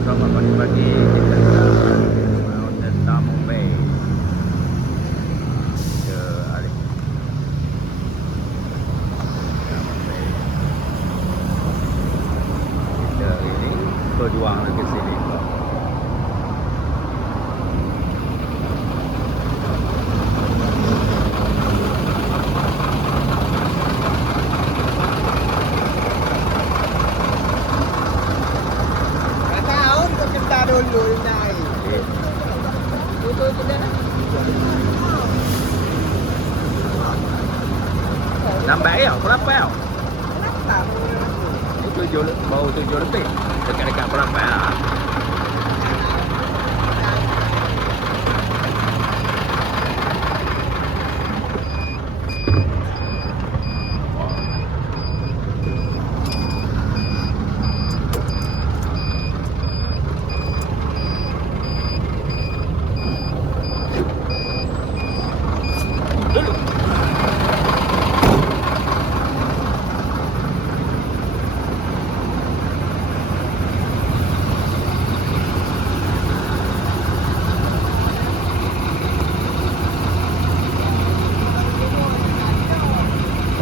selamat pagi-pagi. Kita berada di Hotel Tamu Bay. Kita alih Tamu Bay. Kita hari ini berjuang lagi sini. Dulu naik. Itu dah. Nambah ya, berapa ya? Kenapa? Baru 7 lebih. Dekat-dekat berapa ya?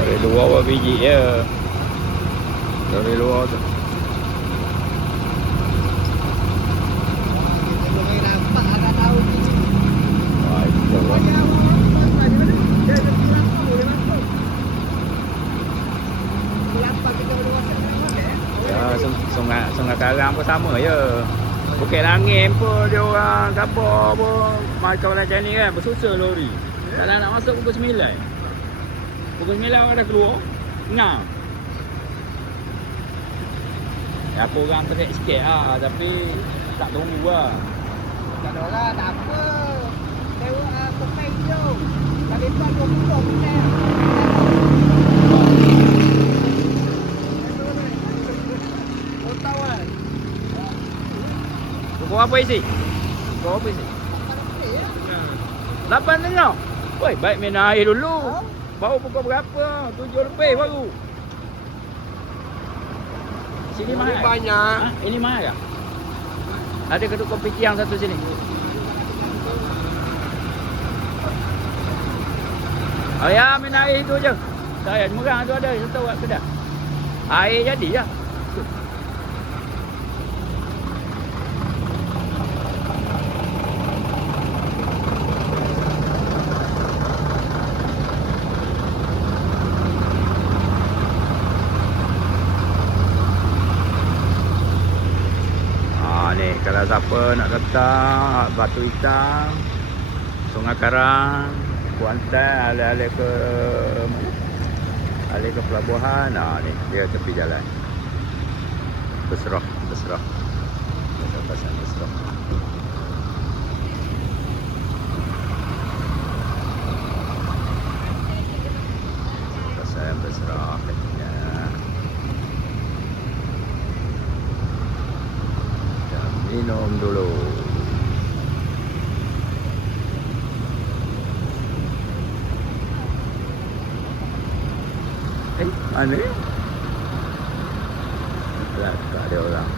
Dari luar berapa biji ya? Dari luar tu. Boleh nampak ada tahu. Wah, itu lah. Ya, sungai Karang pun sama je. Bukit Langit pun dia orang kapal pun macam macam ni kan, bersusah lori. Tak nak masuk pukul 9. Pukul 9 orang dah keluar. Ngam. Ya, apa orang terik sikit lah, tapi tak tunggu lah. Tak ada lah, tak apa. Lewat pemain hijau. Tadi tu 20%. Kau tahu kan? Pukul apa isi? Pukul apa isi? 8 tengah. Woi, baik main air dulu. Baru pukul berapa? 7 lebih baru. Sini mahal. Ini banyak. Ha? Ini mahal tak? Ada kedai kopi tiang satu sini. Oh ya, main air itu je. Saya murah tu ada satu kat kedai. Air jadi lah. Ni kalau siapa nak datang Batu Hitam, Sungai Karang, Kuantan, alih-alih ke mana? Alih ke pelabuhan. Ni dia tepi jalan. Besrah. Kawasan Besrah. Kawasan Besrah katanya. Minum dulu. Mana? Tak ada orang.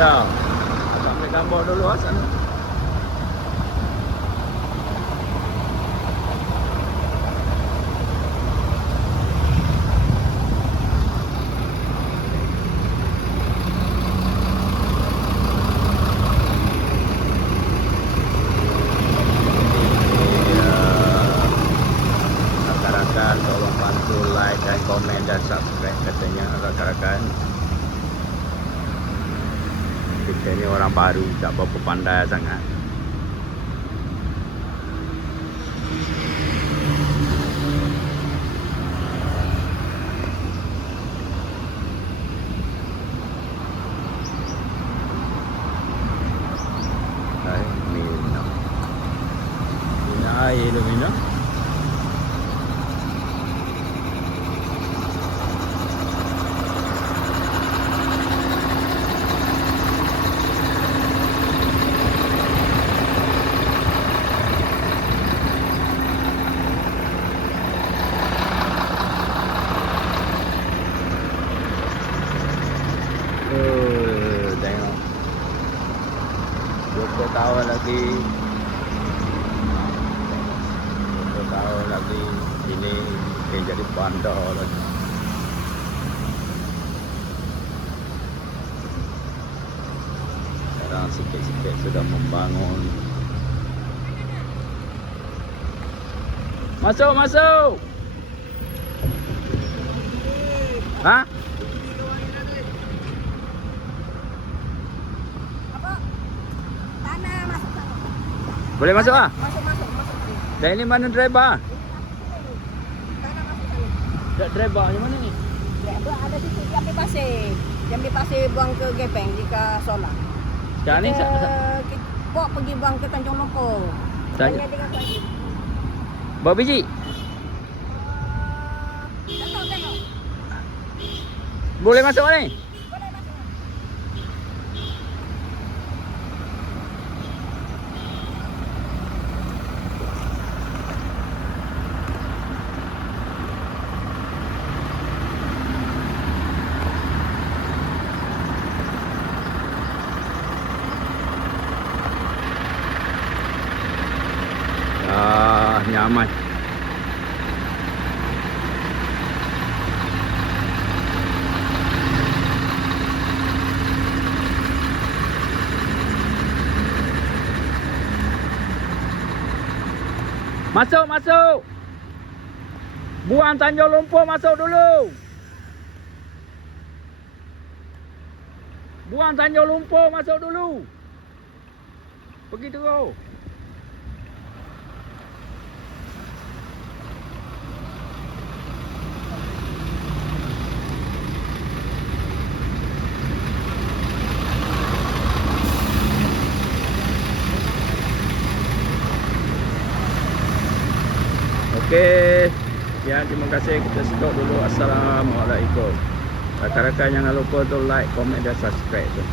Dah. Abang ambil gambar dulu lah sana. Rakan-rakan tolong bantu like dan komen dan subscribe katanya rakan-rakan. Kita ni orang baru, tak berapa pandai sangat. Minum air dulu minum. lagi. 2 tahun lagi ini akan jadi bandar lagi. Sekarang sikit-sikit sudah membangun. Masuk, masuk. Ha? Apa? Tanah masuk sana. Boleh masuk ah? Masuk. Dan ini mana driver? Tanah masuk sana. Driver yang mana ni? Ya, ada situ dia ambil pasir. Dia ambil pasir buang ke Gepeng jika solar. Sekarang ni Kita bawa pergi buang ke Tanjung Lopong. Tanjung- Hanya dengan pagi. berapa biji? Tengok. Boleh masuk ni? Boleh masuk. Ah, nyaman. Masuk, masuk. Buang Tanjung Lumpur masuk dulu. Buang Tanjung Lumpur masuk dulu. Pergi terus. Okey. Sekian, terima kasih. Kita stop dulu. Assalamualaikum. Rakan-rakan jangan lupa untuk like, komen dan subscribe tu.